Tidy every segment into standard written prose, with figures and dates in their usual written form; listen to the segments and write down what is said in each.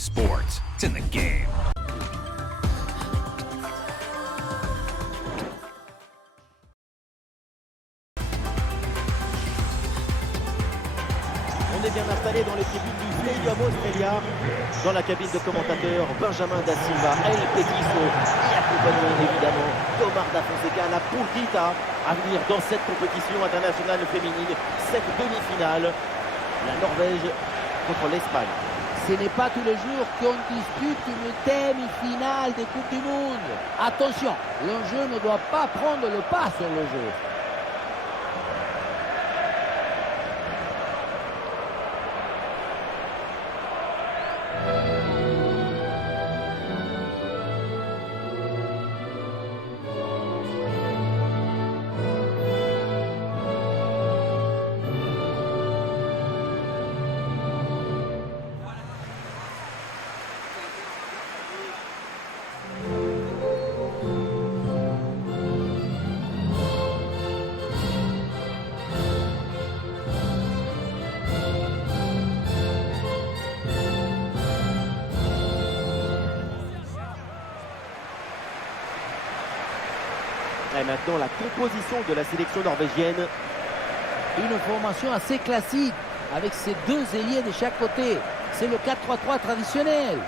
sports. It's in the game. On est bien installé dans les tribunes du Stadium Australia. Dans la cabine de commentateurs, Benjamin Da Silva, El Petiso et accompagné évidemment d'Omar Da Fonseca, la Puntita à venir dans cette compétition internationale féminine, cette demi-finale, la Norvège contre l'Espagne. Ce n'est pas tous les jours qu'on dispute une demi-finale des Coupes du Monde. Attention, l'enjeu ne doit pas prendre le pas sur le jeu. Et maintenant la composition de la sélection norvégienne. Une formation assez classique, avec ses deux ailiers de chaque côté. C'est le 4-3-3 traditionnel.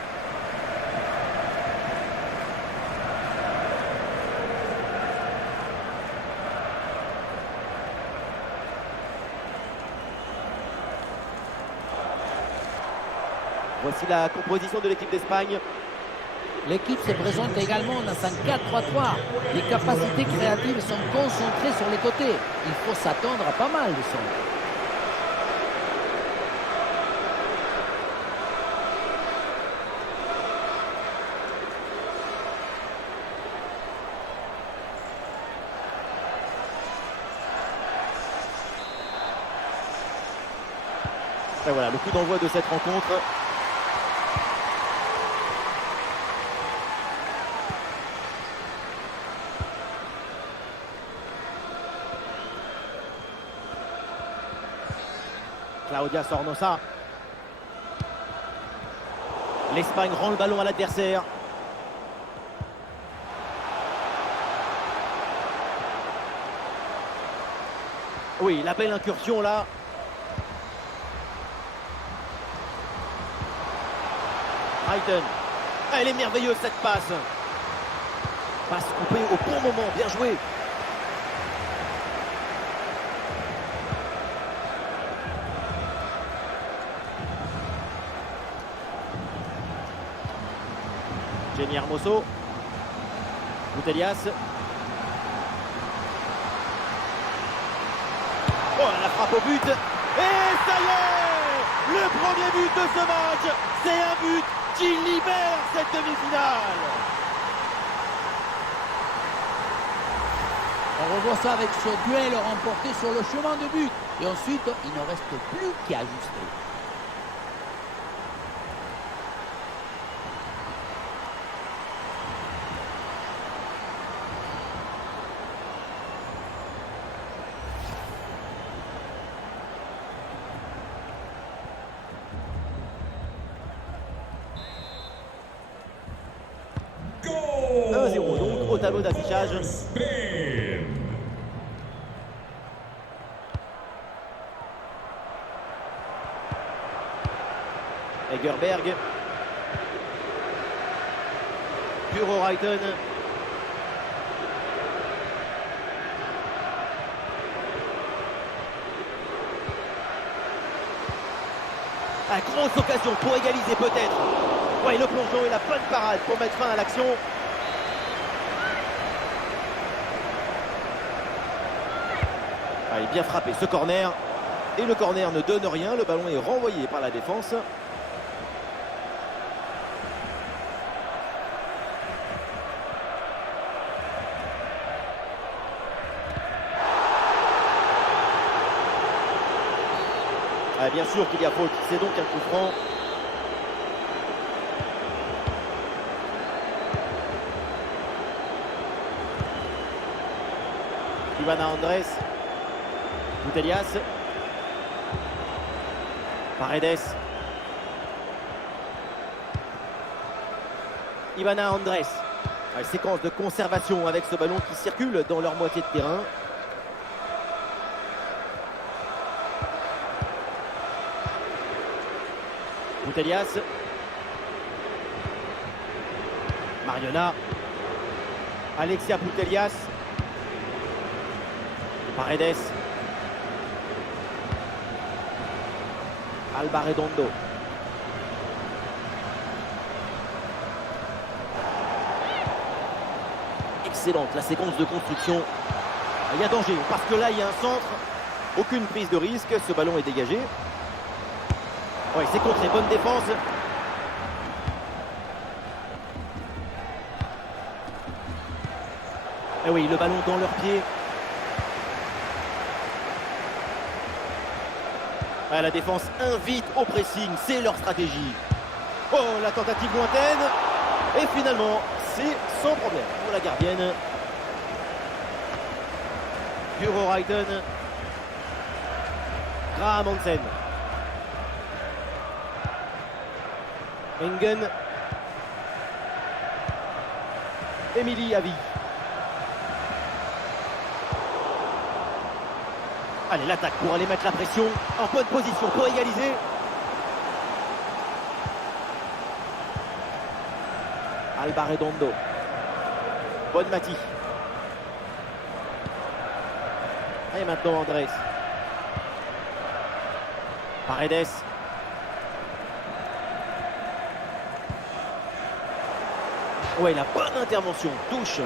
Voici la composition de l'équipe d'Espagne. L'équipe se présente également dans un 4-3-3. Les capacités créatives sont concentrées sur les côtés. Il faut s'attendre à pas mal de son. Et voilà le coup d'envoi de cette rencontre. Claudia Sornosa. L'Espagne rend le ballon à l'adversaire. Oui, la belle incursion là. Brighton. Elle est merveilleuse cette passe. Passe coupée au bon moment, bien joué. Jenny Hermoso. Boutelias. Oh, la frappe au but. Et ça y est! Le premier but de ce match. C'est un but qui libère cette demi-finale. On revoit ça avec ce duel remporté sur le chemin de but. Et ensuite, il ne reste plus qu'à ajuster. Goal 1-0 donc au tableau d'affichage. Egerberg. Bureau Brighton. Ah, grosse occasion pour égaliser peut-être. Ouais, le plongeon et la bonne parade pour mettre fin à l'action. Ah, il est bien frappé ce corner. Et le corner ne donne rien. Le ballon est renvoyé par la défense. Ah, bien sûr qu'il y a faute. C'est donc un coup franc. Ivana Andrés. Boutelias. Paredes. Ivana Andrés. Séquence de conservation avec ce ballon qui circule dans leur moitié de terrain. Putellas. Mariona. Alexia Putellas. Paredes. Alba Redondo. Excellente la séquence de construction. Il y a danger parce que là il y a un centre. Aucune prise de risque. Ce ballon est dégagé. Oui, c'est contre les bonnes défenses. Et oui, le ballon dans leurs pieds. La défense invite au pressing, c'est leur stratégie. Oh, la tentative lointaine. Et finalement, c'est sans problème pour la gardienne. Guro Reiten. Graham Hansen. Engen. Émilie Avi. Allez, l'attaque pour aller mettre la pression. En bonne position pour égaliser. Alba Redondo. Bonne Mati. Et maintenant Andrés. Paredes. Ouais, la bonne intervention. Touche.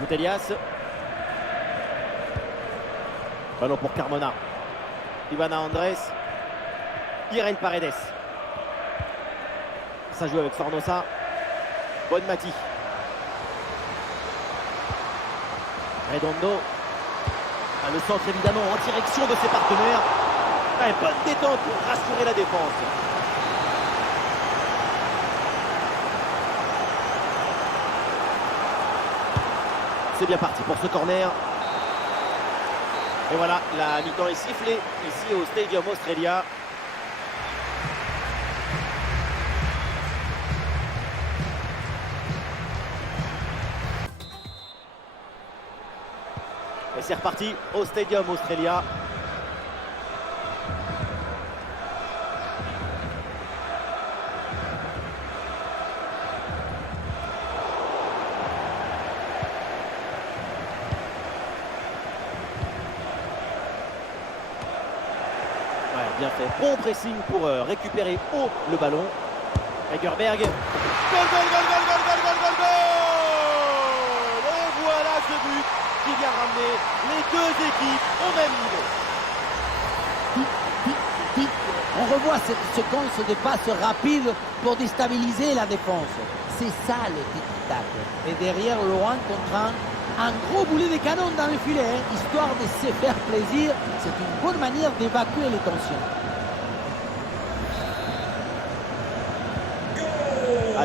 Putellas. Ballon pour Carmona. Ivana Andrés. Irene Paredes. Ça joue avec Sornosa. Bonne Mati. Redondo. Le centre évidemment en direction de ses partenaires. Bonne détente pour rassurer la défense. C'est bien parti pour ce corner. Et voilà, la mi-temps est sifflée ici au Stadium Australia. Et c'est reparti au Stadium Australia. Bien fait, bon pressing pour récupérer haut le ballon. Egerberg. Goal, goal, goal, goal, goal, goal, goal, goal, goal. Et voilà ce but qui vient ramener les deux équipes au même niveau. On revoit cette séquence de passes rapides pour déstabiliser la défense. C'est ça le tic-tac. Et derrière, Laurent contraint un gros boulet de canon dans le filet, histoire de se faire plaisir. C'est une bonne manière d'évacuer les tensions.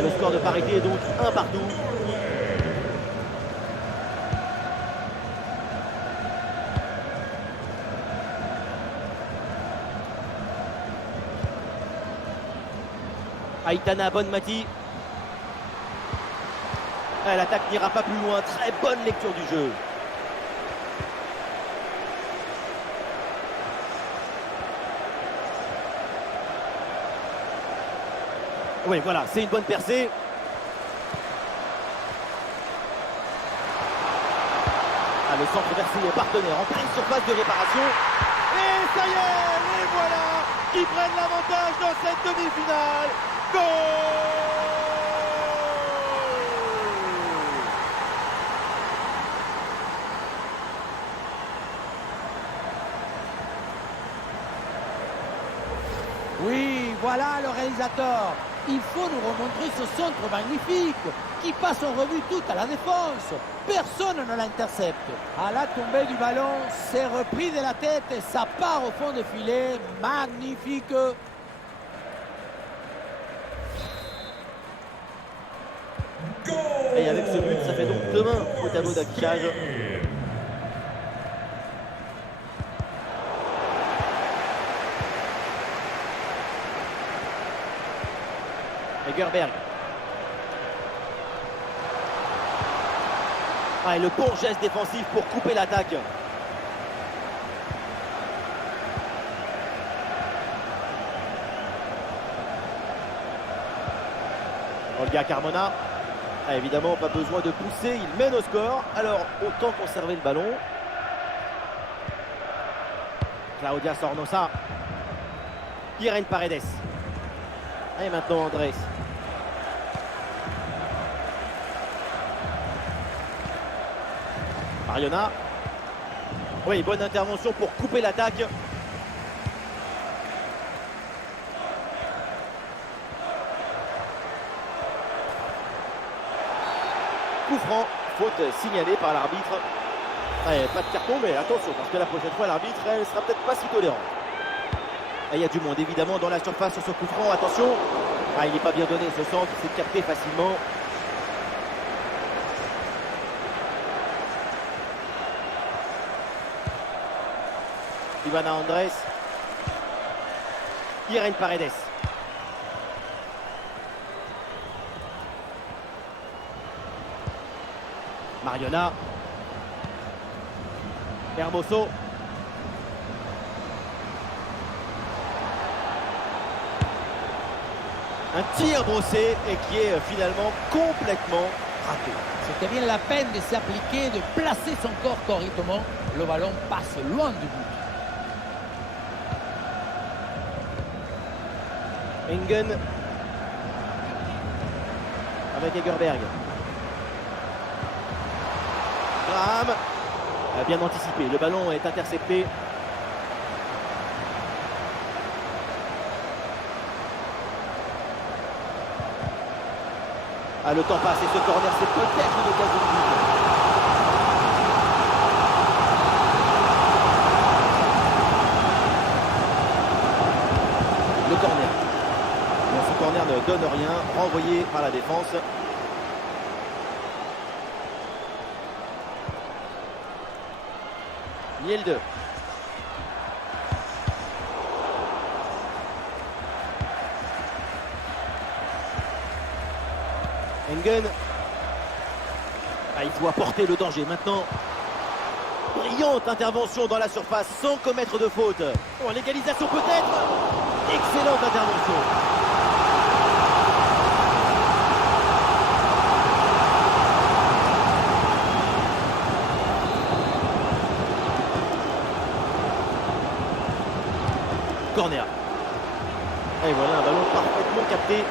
Le score de parité est donc 1 partout. Aitana Bonmati. L'attaque n'ira pas plus loin. Très bonne lecture du jeu. Oui, voilà, c'est une bonne percée. Le centre versé est partenaire en pleine surface de réparation. Et ça y est, les voilà qui prennent l'avantage dans cette demi-finale. Goal! Oui, voilà le réalisateur. Il faut nous remontrer ce centre magnifique qui passe en revue toute à la défense. Personne ne l'intercepte. À la tombée du ballon, c'est repris de la tête et ça part au fond des filets. Magnifique. Et avec ce but, ça fait donc demain au tableau d'affichage. Egerberg. Ah, et le bon geste défensif pour couper l'attaque. Olga Carmona. Ah, évidemment, pas besoin de pousser, il mène au score. Alors, autant conserver le ballon. Claudia Sornosa. Irene Paredes. Et maintenant Andrés. Mariona. Oui, bonne intervention pour couper l'attaque. Coup franc, faute signalée par l'arbitre. Ouais, pas de carton, mais attention, parce que la prochaine fois, l'arbitre, elle sera peut-être pas si tolérante. Il y a du monde, évidemment, dans la surface sur ce coup franc. Attention. Ah, il n'est pas bien donné, ce centre, c'est capté facilement. Ivana Andrés. Irene Paredes. Mariona. Hermoso. Un tir brossé et qui est finalement complètement raté. C'était bien la peine de s'appliquer, de placer son corps correctement. Le ballon passe loin du but. Engen avec Egerberg. Graham a bien anticipé. Le ballon est intercepté. Ah, le temps passe et ce corner, c'est peut-être une occasion de but. Le corner. Bon, ce corner ne donne rien, renvoyé par la défense. Nielde. Engen. Ah, il faut apporter le danger maintenant. Brillante intervention dans la surface sans commettre de faute. Oh, l'égalisation peut-être. Excellente intervention. Corner. Et voilà un ballon parfaitement capté.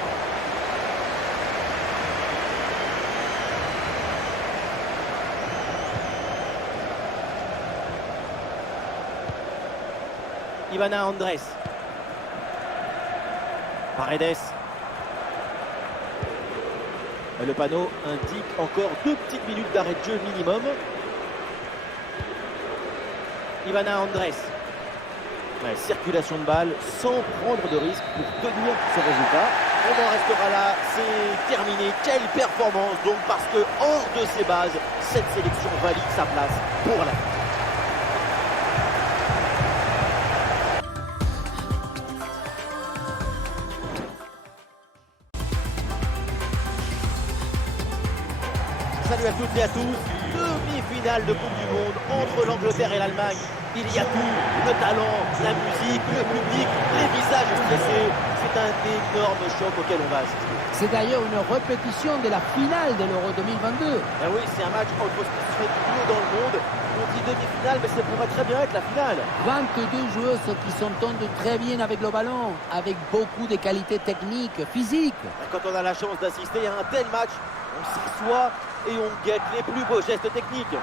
Ivana Andrés. Paredes. Et le panneau indique encore 2 petites minutes d'arrêt de jeu minimum. Ivana Andrés. Ouais, circulation de balle sans prendre de risque pour tenir ce résultat. On en restera là, c'est terminé. Quelle performance donc, parce que hors de ses bases, cette sélection valide sa place pour la finale. Salut à toutes et à tous, demi-finale de Coupe du Monde entre l'Angleterre et l'Allemagne. Il y a tout, le talent, la musique, le public, les visages stressés. C'est un énorme choc auquel on va assister. C'est d'ailleurs une répétition de la finale de l'Euro 2022. Ah oui, c'est un match entre ce qui se fait du mieux dans le monde. On dit demi-finale, mais ça pourrait très bien être la finale. 22 joueuses qui s'entendent très bien avec le ballon, avec beaucoup de qualités techniques, physiques. Quand on a la chance d'assister à un tel match, on s'assoit et on guette les plus beaux gestes techniques.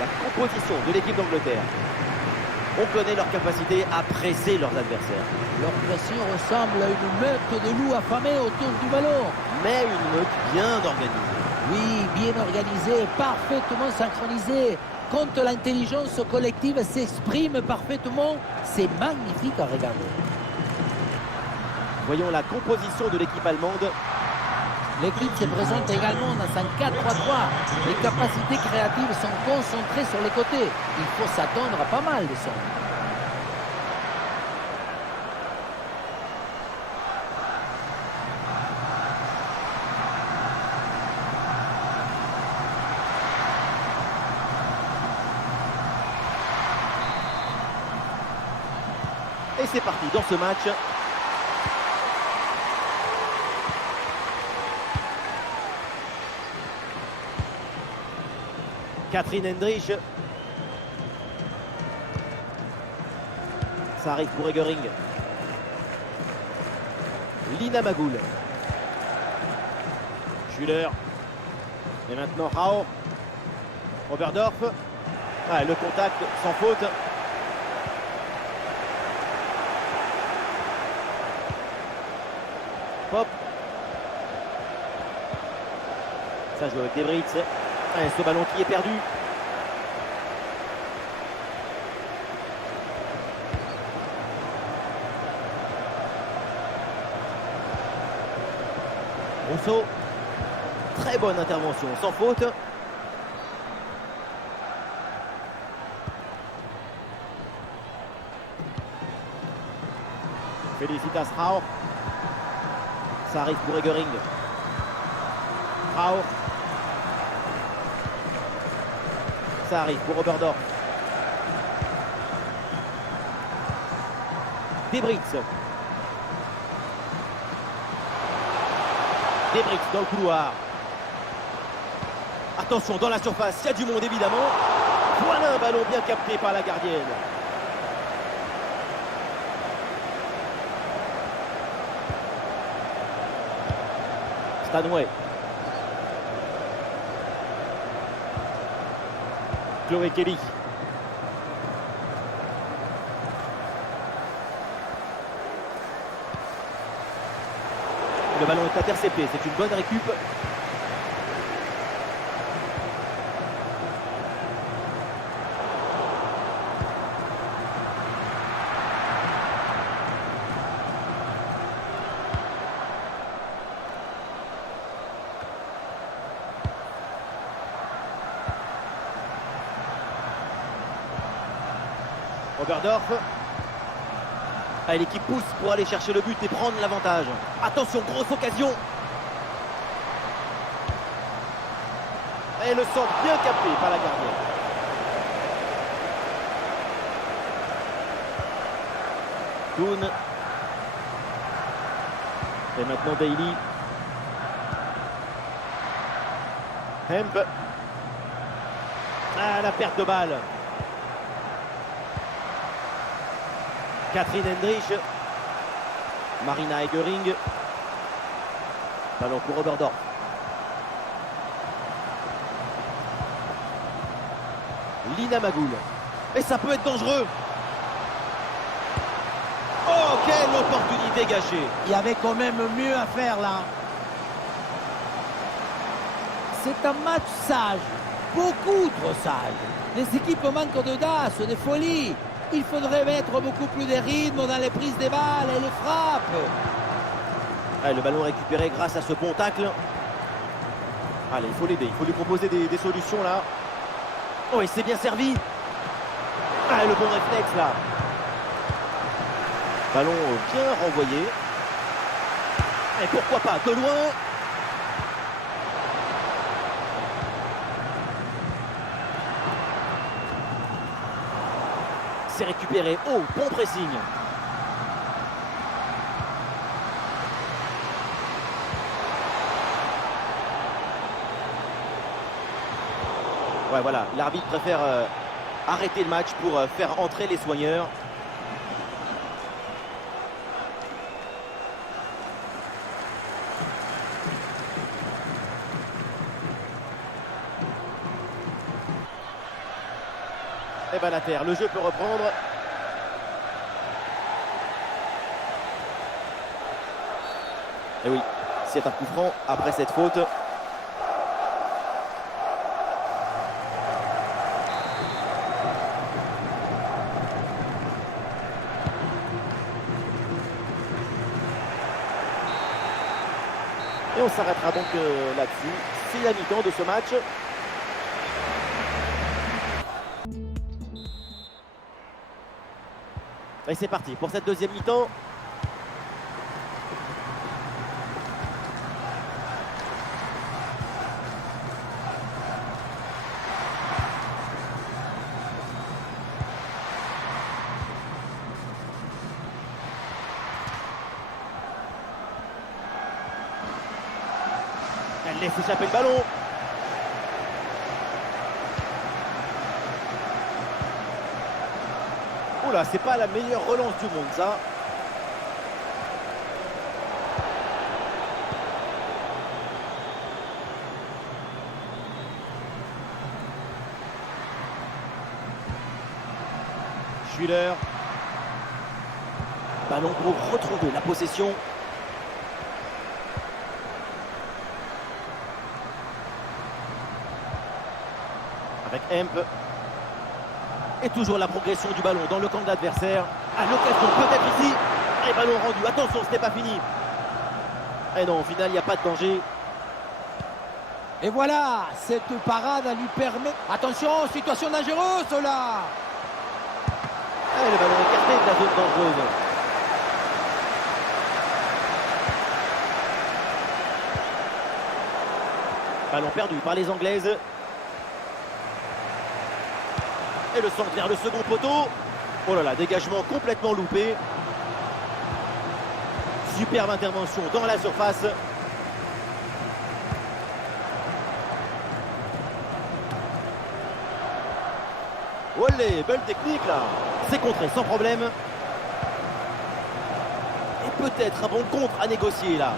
La composition de l'équipe d'Angleterre. On connaît leur capacité à presser leurs adversaires. Leur pression ressemble à une meute de loups affamés autour du ballon. Mais une meute bien organisée. Oui, bien organisée, parfaitement synchronisée. Quand l'intelligence collective s'exprime parfaitement, c'est magnifique à regarder. Voyons la composition de l'équipe allemande. L'équipe se présente également dans un 4-3-3. Les capacités créatives sont concentrées sur les côtés. Il faut s'attendre à pas mal de centres. Et c'est parti dans ce match. Catherine Hendrich. Ça arrive pour Eggering. Lina Magoul. Schuller. Et maintenant Rao. Oberdorf. Ah, le contact sans faute. Pop. Ça joue avec Debritz. Et ce ballon qui est perdu. Rousseau. Très bonne intervention, sans faute. Félicitas Rao. Ça arrive pour Eggering. Rao. Ça arrive pour Oberdorf. Debritz. Debritz dans le couloir. Attention dans la surface, il y a du monde évidemment. Voilà un ballon bien capté par la gardienne. Stanway. Chloé Kelly. Le ballon est intercepté, c'est une bonne récup. Oberdorf. Ah, l'équipe pousse pour aller chercher le but et prendre l'avantage. Attention, grosse occasion. Et le centre bien capté par la gardienne. Kuhn. Et maintenant Daly. Hemp. Ah, la perte de balle. Catherine Hendrich. Marina Eggering. Ballon pour Oberdorf. Lina Magoul. Et ça peut être dangereux. Oh, quelle opportunité gâchée. Il y avait quand même mieux à faire là. C'est un match sage. Beaucoup trop sage. Les équipes manquent d'audace, de folie. Il faudrait mettre beaucoup plus de rythme dans les prises des balles et les frappes. Allez, le ballon récupéré grâce à ce bon tacle. Allez, il faut l'aider, il faut lui proposer des solutions là. Oh, et c'est bien servi. Ah, le bon réflexe là. Ballon bien renvoyé. Et pourquoi pas, de loin. C'est récupéré. Oh, bon pressing. Ouais, voilà, l'arbitre préfère arrêter le match pour faire entrer les soigneurs. Et ben la terre, le jeu peut reprendre. Et oui, c'est un coup franc après cette faute. Et on s'arrêtera donc là-dessus. C'est la mi-temps de ce match. Et c'est parti pour cette deuxième mi-temps. Elle laisse échapper le ballon. Oula, c'est pas la meilleure relance du monde, ça. Schüller. Ballon pour retrouver la possession. Avec Hemp. Et toujours la progression du ballon dans le camp de l'adversaire. À l'occasion peut-être ici. Et ballon rendu. Attention, ce n'est pas fini. Et non, au final, il n'y a pas de danger. Et voilà, cette parade lui permet... Attention, situation dangereuse là. Et le ballon écarté de la zone dangereuse. Ballon perdu par les Anglaises. Et le centre vers le second poteau. Oh là là, dégagement complètement loupé. Superbe intervention dans la surface. Olé, belle technique là. C'est contré sans problème. Et peut-être un bon contre à négocier là.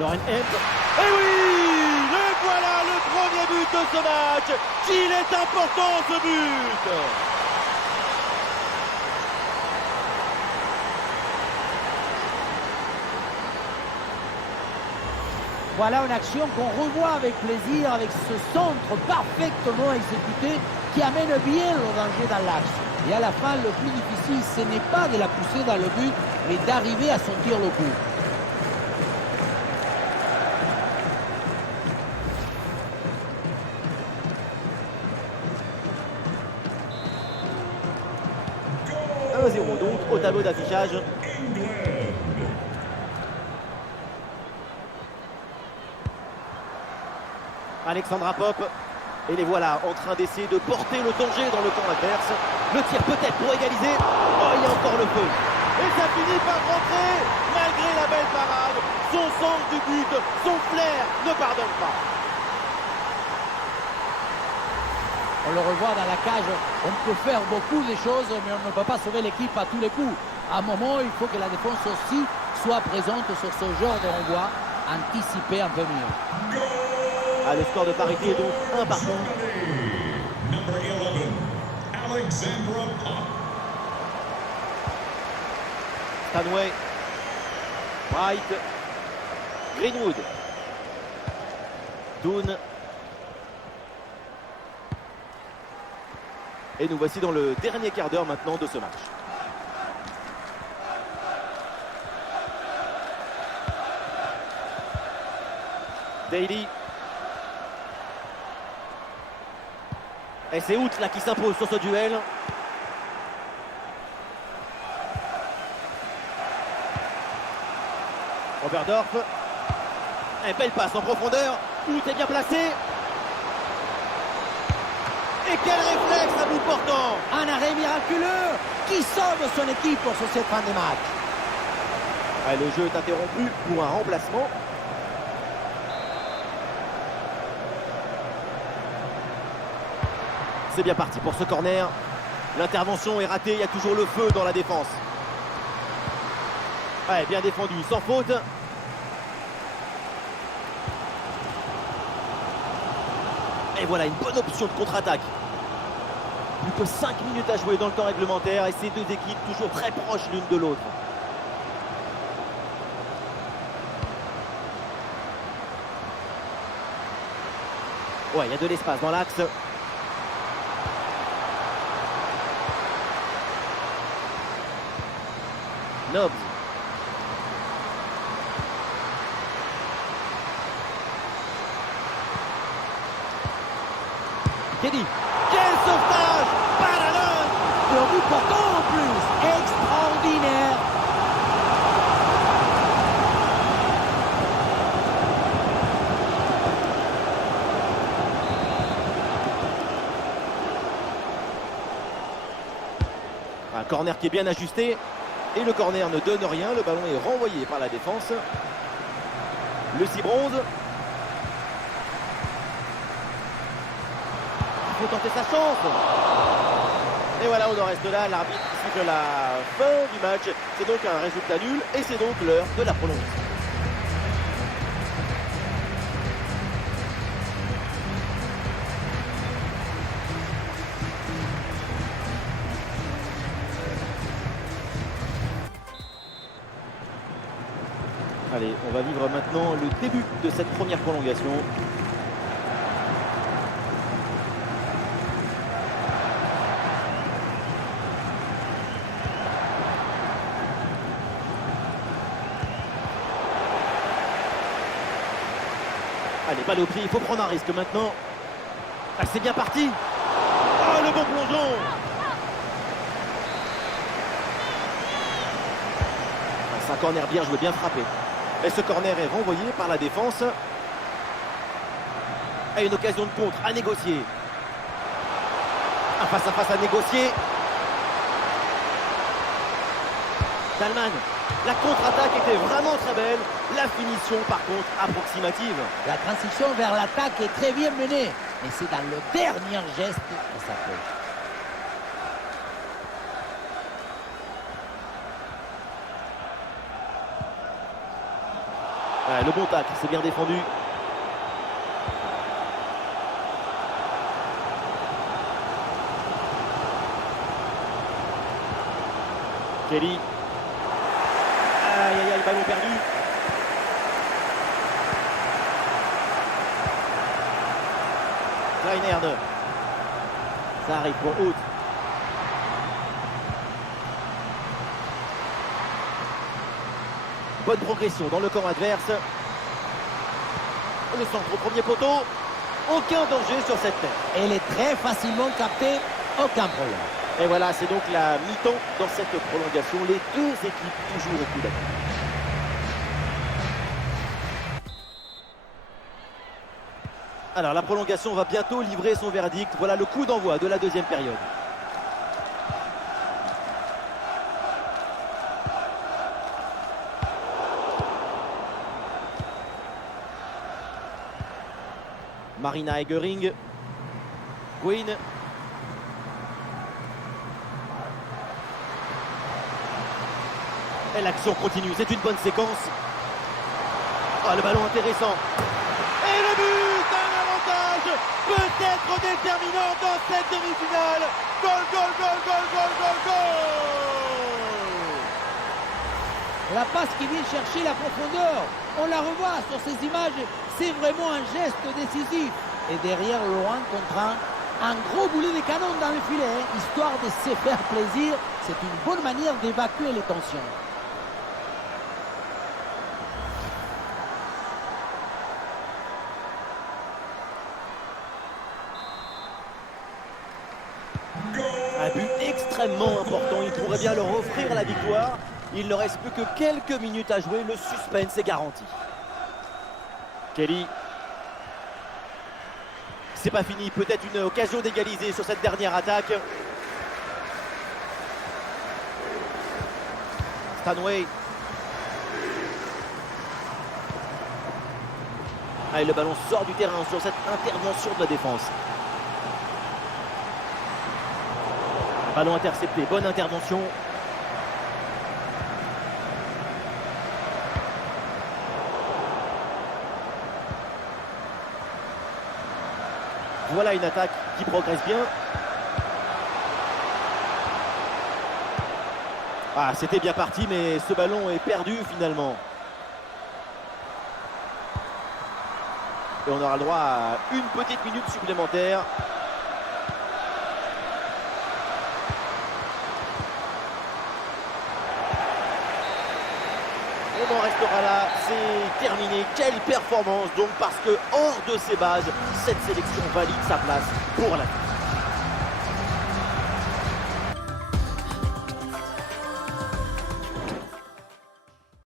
Lauren Hemp. Et oui, le voilà, le premier but de ce match. Qu'il est important ce but. Voilà une action qu'on revoit avec plaisir, avec ce centre parfaitement exécuté qui amène bien le danger dans l'axe. Et à la fin, le plus difficile, ce n'est pas de la pousser dans le but, mais d'arriver à sentir le coup. Donc au tableau d'affichage. Alexandra Popp. Et les voilà en train d'essayer de porter le danger dans le camp adverse. Le tir peut-être pour égaliser. Oh, il y a encore le feu. Et ça finit par rentrer. Malgré la belle parade, son sens du but, son flair ne pardonne pas. On le revoit dans la cage, on peut faire beaucoup de choses, mais on ne peut pas sauver l'équipe à tous les coups. À un moment, il faut que la défense aussi soit présente sur ce genre de renvoi, anticiper un peu mieux. Ah, le score de parité est donc 1 partout. Stanway, White, Greenwood, Doon. Et nous voici dans le dernier quart d'heure maintenant de ce match. Daly. Et c'est Hout là qui s'impose sur ce duel. Oberdorf. Un belle passe en profondeur. Hout est bien placé. Et quel réflexe à bout portant. Un arrêt miraculeux qui sauve son équipe pour cette fin de match. Ouais, le jeu est interrompu pour un remplacement. C'est bien parti pour ce corner. L'intervention est ratée, il y a toujours le feu dans la défense. Ouais, bien défendu, sans faute. Et voilà une bonne option de contre-attaque. Plus que 5 minutes à jouer dans le temps réglementaire et ces deux équipes toujours très proches l'une de l'autre. Ouais, il y a de l'espace dans l'axe. Nobs. Kelly. Quel sauvetage! Parallèle! Le but portant en plus, extraordinaire. Un corner qui est bien ajusté. Et le corner ne donne rien. Le ballon est renvoyé par la défense. Le Cibronze. Il faut tenter sa chance. Et voilà, on en reste là. L'arbitre siffle la fin du match. C'est donc un résultat nul. Et c'est donc l'heure de la prolongation. Allez, on va vivre maintenant le début de cette première prolongation. Allez, balle au pied, il faut prendre un risque maintenant. Ah, c'est bien parti. Oh, le bon plongeon. C'est un corner bien joué, bien frappé. Et ce corner est renvoyé par la défense. Et une occasion de contre à négocier. Un face-à-face à négocier. Dalman. La contre-attaque était vraiment très belle. La finition, par contre, approximative. La transition vers l'attaque est très bien menée. Mais c'est dans le dernier geste que ça fait. Ouais, le bon tacle, c'est bien défendu. Kelly. Aïe aïe aïe, ballon perdu. Reinhard. Ça arrive pour Haute. Bonne progression dans le camp adverse. Le centre au premier poteau. Aucun danger sur cette tête. Elle est très facilement captée, aucun problème. Et voilà, c'est donc la mi-temps dans cette prolongation. Les deux équipes toujours au coup d'attaque. Alors la prolongation va bientôt livrer son verdict. Voilà le coup d'envoi de la deuxième période. Marina Egering. Gwyn. Et l'action continue, c'est une bonne séquence. Ah, le ballon intéressant. Et le but, un avantage peut-être déterminant dans cette demi-finale. Goal, goal, goal, goal, goal, goal, goal. La passe qui vient chercher la profondeur, on la revoit sur ces images, c'est vraiment un geste décisif. Et derrière Laurent contre un gros boulet de canon dans le filet, histoire de se faire plaisir. C'est une bonne manière d'évacuer les tensions. Un but extrêmement important, il pourrait bien leur offrir la victoire. Il ne reste plus que quelques minutes à jouer, le suspense est garanti. Kelly. C'est pas fini, peut-être une occasion d'égaliser sur cette dernière attaque. Stanway. Ah, et le ballon sort du terrain sur cette intervention de la défense. Ballon intercepté, bonne intervention. Voilà une attaque qui progresse bien. Ah, c'était bien parti, mais ce ballon est perdu finalement. Et on aura le droit à une petite minute supplémentaire. On en restera là, c'est terminé. Quelle performance donc, parce que hors de ses bases, cette sélection valide sa place pour la finale.